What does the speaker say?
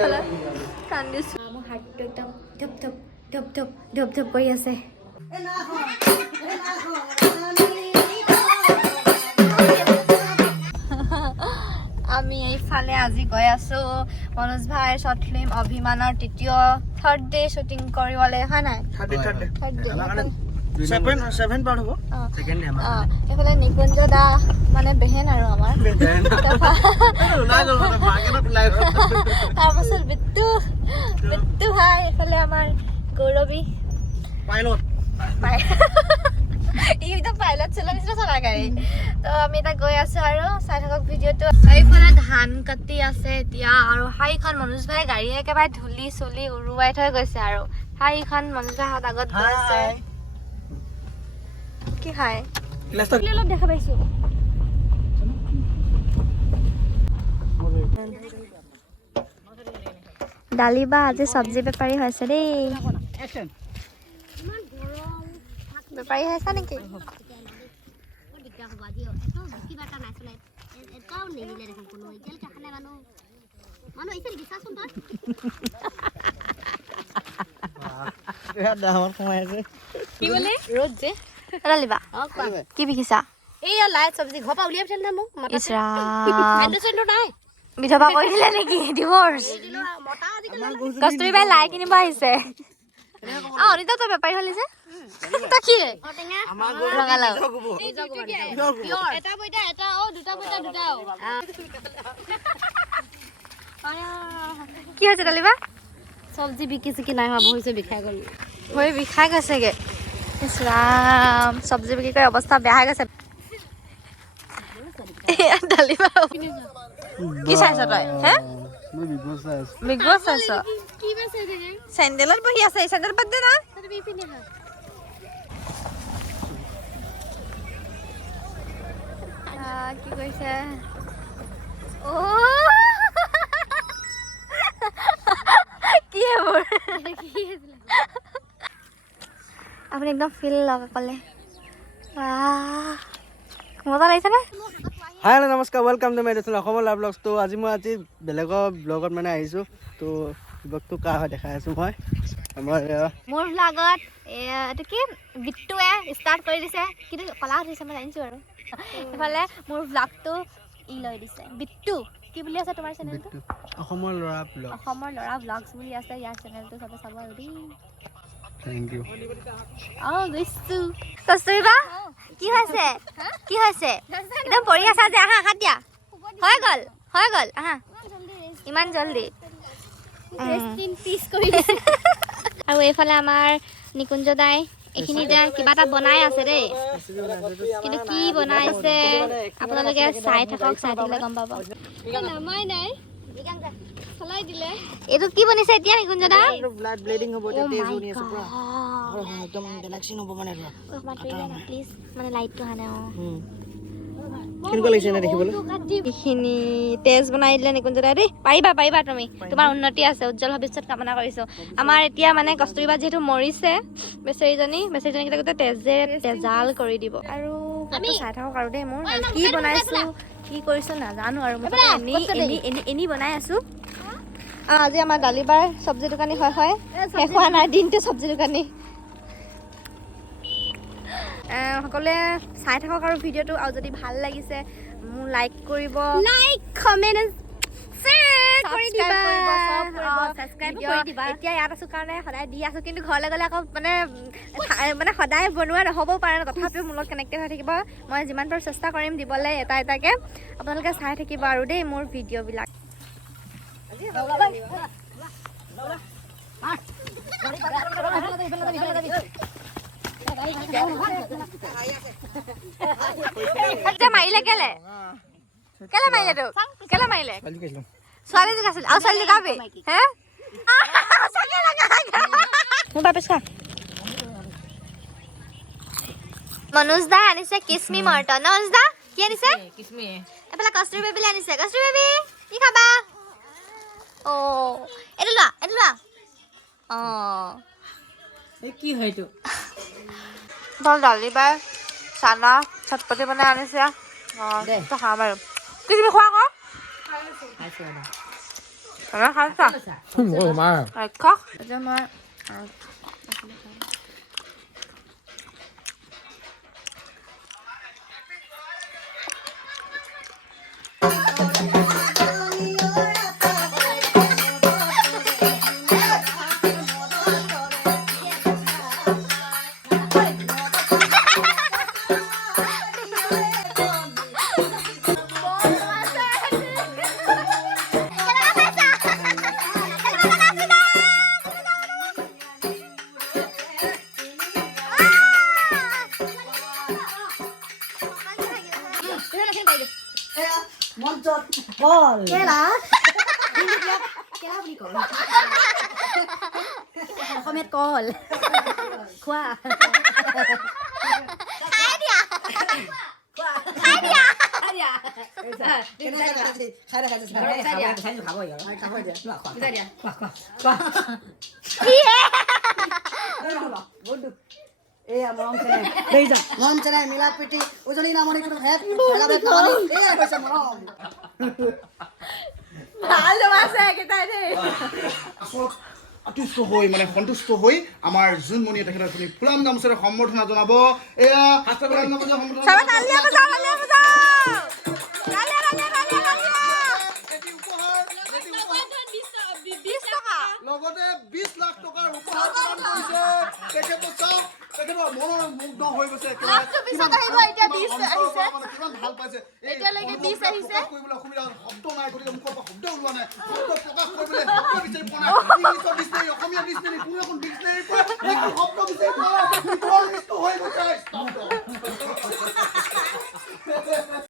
এইফালে কান্দিছো মোৰ হাৰ্টটো একদম ধপ ধপ ধপ ধপ ধপ ধপ কৰি আছে আমি এইফালে আজি গৈ আছো মনোজ ভাইৰ শৰ্ট ফিল্ম অভিমানৰ তৃতীয় থাৰ্ড ডে শুটিং কৰিবলৈ হয় নাই থাৰ্ড ডে 7 পাৰ হ'ব সেকেন্ড ডে আমাৰ এইফালে নিকুঞ্জ দা মানে বেহেন আৰু আমাৰ তাৰপাছত বিট্টু ভাই এইফালে আমাৰ গৌৰৱী পাইলট একদম পাইলট চলোৱা নিচিনা চলা গাড়ী তো আমি এতিয়া গৈ আছো আৰু চাই থাকক ভিডিঅ'টো এইফালে ধান কাটি আছে এতিয়া আৰু হাইখন মনোজ ভাই গাড়ী একেবাৰে ধূলি চুলি উৰুৱাই থৈ গৈছে আৰু হাইখন মনোজ ভাই হাত আগত গৈ আছে কি খাই অলপ দেখা পাইছো ডালি বা আজি চব্জি বেপাৰী হৈছে দেই বেপাৰী হৈছে নেকি ৰ'দ যে ডালিবা কি বিকিছা এইয়া লাইট চব্জি ঘৰ পৰা উলিয়াই পঠালে না মোক বিধৱা কৰি দিলে নেকি ডিভোৰ্চ কস্তুৰী বাই লাই কিনিব আহিছে অনিতা তই বেপাৰী হলি যে তই কি ৰঙালাও কি হৈছে ডালিবা চব্জি বিকি চিকি নাই হোৱা বহিছে বিষাই গ'ল ভৰি বিষাই গৈছেগে ইছ ৰাম চব্জি বিক্ৰী কৰি অৱস্থা বেয়া হৈ গৈছে ডালিবা কি চাইছ তই হে বিগ বছ চাইছ চেণ্ডেলত বহি আছে চেণ্ডেল বাদ দে না কি কৈছে কি এইবোৰ আপুনি একদম ফিল লগ পালে মজা লাগিছে নে হাই হেল্ল' নমস্কাৰ ৱেলকাম টু মাই চেনেল অসমৰ লাভ ব্লগছ তো আজি মই বেলেগৰ ব্লগত মানে আহিছোঁ তো ব্লগটো কাৰ হয় দেখাই আছোঁ মই আমাৰ মোৰ ব্লগত এইটো কি বিট্টুৱে ষ্টাৰ্ট কৰি দিছে কিন্তু কলা উঠিছে মই জানিছোঁ আৰু এইফালে মোৰ ব্লগটো লৈ দিছে বিট্টু কি বুলি আছে তোমাৰ চেনেলটো অসমৰ ল'ৰা ব্লগছ বুলি আছে ইয়াৰ চেনেলটো চবে চাব আৰু দেই থেংক ইউ গৈছো কস্তুৰী বা কি হৈছে একদম পৰি আছা যে আহা হাত দিয়া হৈ গ'ল আহা ইমান জলদি আৰু এইফালে আমাৰ নিকুঞ্জ দাই এইখিনি এতিয়া কিবা এটা বনাই আছে দেই কিন্তু কি বনাইছে আপোনালোকে চাই থাকক চাই থাকিলে গম পাব এইটো কি বনিছে এতিয়া নিকুঞ্জ দা ব্লাড ব্লিডিং হ'ব এতিয়া তেজ হৈ আছে পুৰা একদম গেলাক্সি হ'ব মানে প্লিজ মানে লাইটটো হানে কেনেকুৱা লাগিছে না দেখিবলৈ এইখিনি তেজ বনাই দিলে নিকুঞ্জ দা দেই পাৰিবা তুমি তোমাৰ উন্নতি আছে উজ্জ্বল ভৱিষ্যত কামনা কৰিছো আমাৰ এতিয়া মানে কস্তুৰী বা যিহেতু মৰিছে বেচেৰীজনী গোটেই তেজাল কৰি দিব আৰু চাই থাকক আৰু দেই মোৰ কি বনাইছো কি কৰিছো নাজানো আৰু এনেই বনাই আছো আজি আমাৰ ডালিবাৰ চব্জি দোকানী হয় শেষ হোৱা নাই দিনটো চব্জি দোকানী সকলোৱে চাই থাকক আৰু ভিডিঅ'টো আৰু যদি ভাল লাগিছে মোৰ লাইক কৰিব কমেণ্ট এতিয়া ইয়াত আছো কাৰণে সদায় দি আছো কিন্তু ঘৰলৈ গ'লে আকৌ মানে সদায় বনোৱা নহ'বও পাৰে তথাপিও মোৰ লগত কানেক্টেড হৈ থাকিব মই যিমান পাৰোঁ চেষ্টা কৰিম দিবলৈ এটাকৈ আপোনালোকে চাই থাকিব আৰু দেই মোৰ ভিডিঅ'বিলাক মাৰিলে কেলে ছোৱালী জোকাইছিল আৰু ছোৱালী জোকাবি হে মোৰ বাপেচ খা মনোজ দা আনিছে কিচমি মৰ্টন মনোজ দা কি আনিছে কিচমি এফালে কস্তুৰী বেবী আনিছে কস্তুৰী বেবী কি খাবা এইটো লোৱা কি হয় এইটো ডালি বাই চানা চটপটি বনাই আনিছে খাম আৰু কি তুমি খোৱা আকৌ আমাৰ খাইছা খক এতিয়া মই মঞ্চত বল কেলা কেলা বুলি কয় অসমীয়াত কল খোৱা মৰম চেনেহ মিলা প্ৰীতি উজনি নামনি কোনো ভেদ ভেদা ভেদ নামানি এয়াই হৈছে মৰম সন্তুষ্ট হৈ মানে সন্তুষ্ট হৈ আমাৰ জোনমণিয়ে তেখেতক আপুনি ফুলাম গামোচাৰে সম্বৰ্ধনা জনাব এয়া ফুলাম গামোচা লগতে 20 লাখ টকাৰ উপহাৰ প্ৰদান কৰিছে তেখেতক চাওক তেখেতৰ মনৰ মুগ্ধ হৈ গৈছে কিমান ভাল পাইছে এতিয়ালৈকে 20 আহিছে কৰিবলৈ অসুবিধা শব্দ নাই গতিকে মুখৰ পৰা শব্দ ওলোৱা নাই শব্দ প্ৰকাশ কৰিবলৈ শব্দ বিচাৰি পোৱা নাই ইংলিছৰ ডিক্সনাৰী অসমীয়া ডিক্সনাৰী কোনো এখন ডিক্সনাৰীৰ পৰা এখন শব্দ বিচাৰি পোৱা নাই হৈ গৈছে